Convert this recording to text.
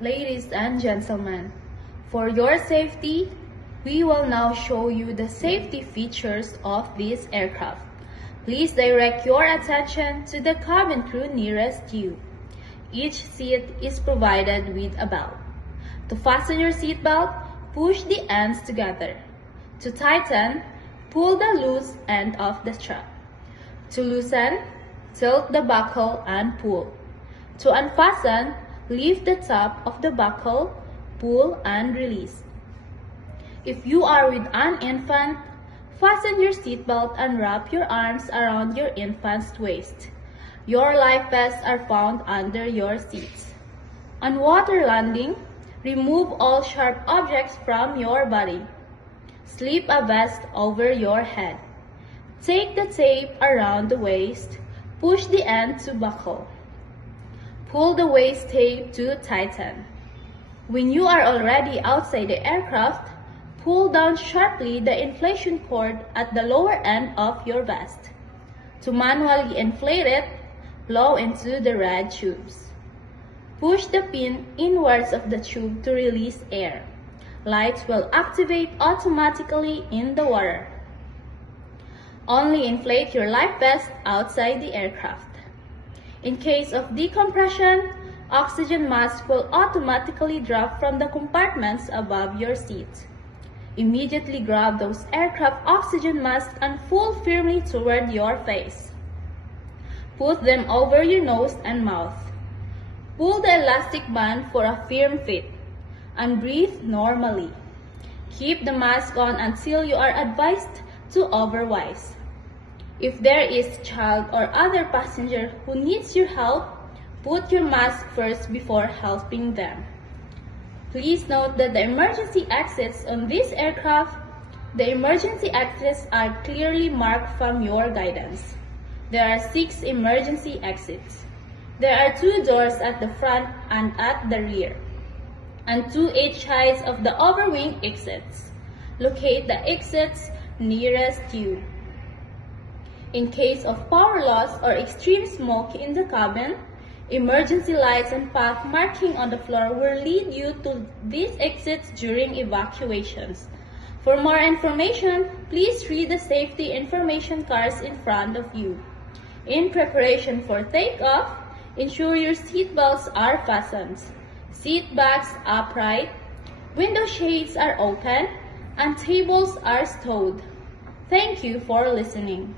Ladies and gentlemen, for your safety, we will now show you the safety features of this aircraft. Please direct your attention to the cabin crew nearest you. Each seat is provided with a belt. To fasten your seatbelt, push the ends together. To tighten, pull the loose end of the strap. To loosen, tilt the buckle and pull. To unfasten, lift the top of the buckle, pull and release. If you are with an infant, fasten your seatbelt and wrap your arms around your infant's waist. Your life vests are found under your seats. On water landing, remove all sharp objects from your body. Slip a vest over your head. Take the tape around the waist. Push the end to buckle. Pull the waist tape to tighten. When you are already outside the aircraft, pull down sharply the inflation cord at the lower end of your vest. To manually inflate it, blow into the red tubes. Push the pin inwards of the tube to release air. Lights will activate automatically in the water. Only inflate your life vest outside the aircraft. In case of decompression, oxygen mask will automatically drop from the compartments above your seat. Immediately grab those aircraft oxygen masks and pull firmly toward your face. Put them over your nose and mouth. Pull the elastic band for a firm fit and breathe normally. Keep the mask on until you are advised to otherwise. If there is a child or other passenger who needs your help, put your mask first before helping them. Please note that the emergency exits on this aircraft, the emergency exits are clearly marked from your guidance. There are 6 emergency exits. There are 2 doors at the front and at the rear, and 2 each sides of the overwing exits. Locate the exits nearest you. In case of power loss or extreme smoke in the cabin, emergency lights and path marking on the floor will lead you to these exits during evacuations. For more information, please read the safety information cards in front of you. In preparation for takeoff, ensure your seat belts are fastened, seat backs upright, window shades are open, and tables are stowed. Thank you for listening.